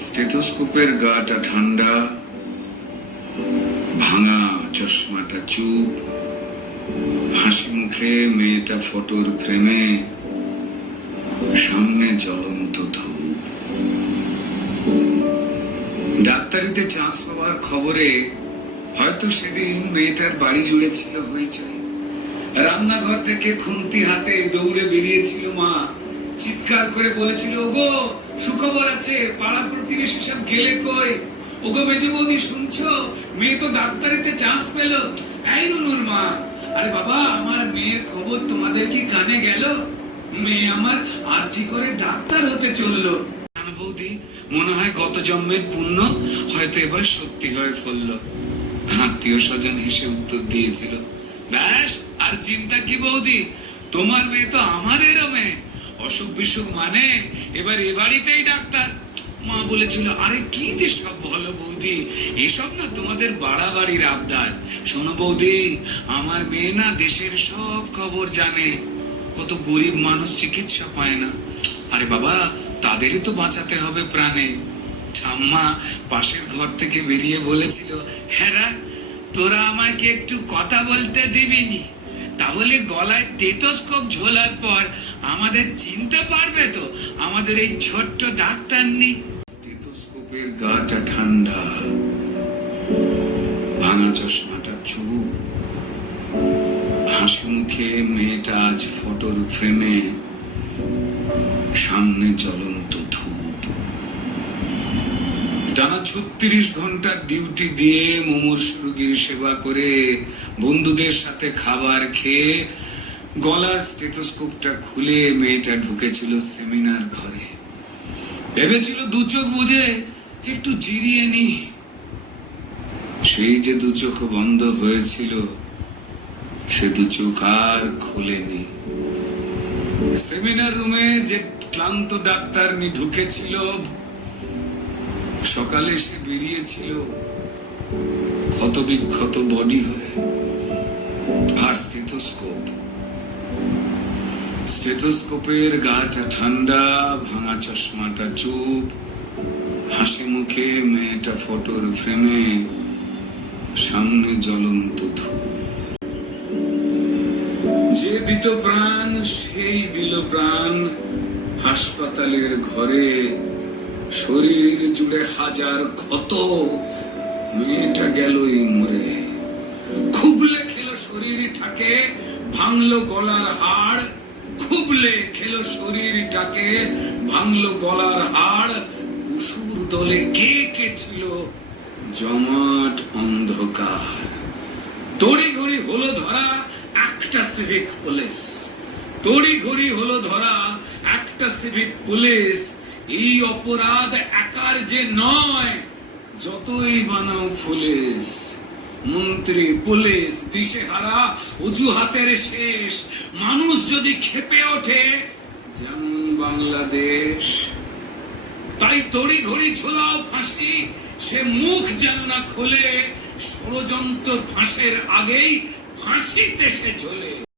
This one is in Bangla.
স্টেথোস্কোপের গাটা ঠান্ডা, ভাঙা চশমাটা চুপ, হাসি মুখে মেয়েটা ফটোর ফ্রেমে, সামনে জ্বলন্ত ধূপ। ডাক্তারিতে চান্স পাওয়ার খবরে হয়তো সেদিন মেয়েটার বাড়ি জুড়ে ছিল হইচই। রান্নাঘর থেকে খুন্তি হাতে দৌড়ে বেরিয়েছিল মা, চিৎকার করে বলেছিল, ওগো সুখবর আছে, পাড়া প্রতিবেশী সব গেলে কই? ওগো মেজে বৌদি শুনছো, মেয়ে তো ডাক্তারিতে চান্স পেল। এই নুনুর মা, আরে বাবা আমার মেয়ের খবর তোমাদের কি কানে গেল? মেয়ে আমার আরজি করে ডাক্তার হতে চললো। বৌদি মনে হয় গত জন্মের পুণ্য হয়তো এবার সত্যি হয়ে ফেলল। আত্মীয় স্বজন হেসে উত্তর দিয়েছিল, ব্যাস আর চিন্তা কি বৌদি, তোমার মেয়ে তো আমাদেরও মেয়ে, অসুখ বিসুখ মানে এবার এ বাড়িতেই ডাক্তার। মা বলেছিল, আরে কি যে সব বলো বৌদি, এসব না তোমাদের বাড়াবাড়ির আবদার। শোনো বৌদি, আমার মেয়ে না দেশের সব খবর জানে, কত গরিব মানুষ চিকিৎসা পায় না, আরে বাবা তাদেরই তো বাঁচাতে হবে প্রাণে। ঠাম্মা পাশের ঘর থেকে বেরিয়ে বলেছিল, হ্যাঁ তোরা আমাকে একটু কথা বলতে দিবিনি? তাহলে গলায় স্টেথোস্কোপ ঝোলার পর আমাদের চিনতে পারবে তো আমাদের এই ছোট্ট ডাক্তার নেই। স্টেথোস্কোপের গাটা ঠান্ডা, ভাঙা চশমাটা চুপ, হাসি মুখে মেয়েটা আজ ফটোর ফ্রেমে, সামনে জ্বলন্ত ধূপ। টানা 36 ঘন্টা ডিউটি দিয়ে মুমূর্ষ রোগীর সেবা করে বন্ধুদের সাথে খাবার খেয়ে গলার স্টেথোস্কোপটা খুলে মেয়েটা ঢুকেছিল সেমিনার ঘরে। ভেবেছিল দু চোখ বুঝে একটু জিরিয়ে নি, সেই যে দু চোখ বন্ধ হয়েছিল সে দু চোখ আর খুলেনি। সেমিনার রুমে যে ক্লান্ত ডাক্তার ঢুকেছিল, সকালে সে বেরিয়েছিল ক্ষত বিক্ষত বডি হয়ে। আর স্টেথোস্কোপের গাটা ঠান্ডা, ভাঙা চশমাটা চুপ, হাসি মুখে মেয়েটা ফটোর ফ্রেমে, সামনে জ্বলন্ত ধূপ। যে দিত প্রাণ সেই দিল প্রাণ হাসপাতালের ঘরে, শরীর জুড়ে হাজার ক্ষত, মেয়েটা গেলই মরে। খুবলে খেলো শরীরটাকে, ভাঙলো গলার হাড়, খুবলে খেলো শরীরটাকে, ভাঙলো গলার হাড়। পশুর দলে কে কে ছিল জমাট অন্ধকার। তড়ি ঘড়ি হলো ধরা একটা সিভিক পুলিশ, তড়ি ঘড়ি হলো ধরা একটা সিভিক পুলিশ। এই অপরাধ একার যে নয়, যতই বানাও পুলিশ, মন্ত্রী পুলিশ দিশেহারা, অজুহাতের শেষ। মানুষ যদি ক্ষেপে ওঠে যেমন বাংলাদেশ, তাই তড়ি ঘড়ি ঝোলাও ফাঁসি, সে মুখ যেন না খোলে, ষড়যন্ত্র ফাঁসের আগেই ফাঁসিতে সে ঝোলে।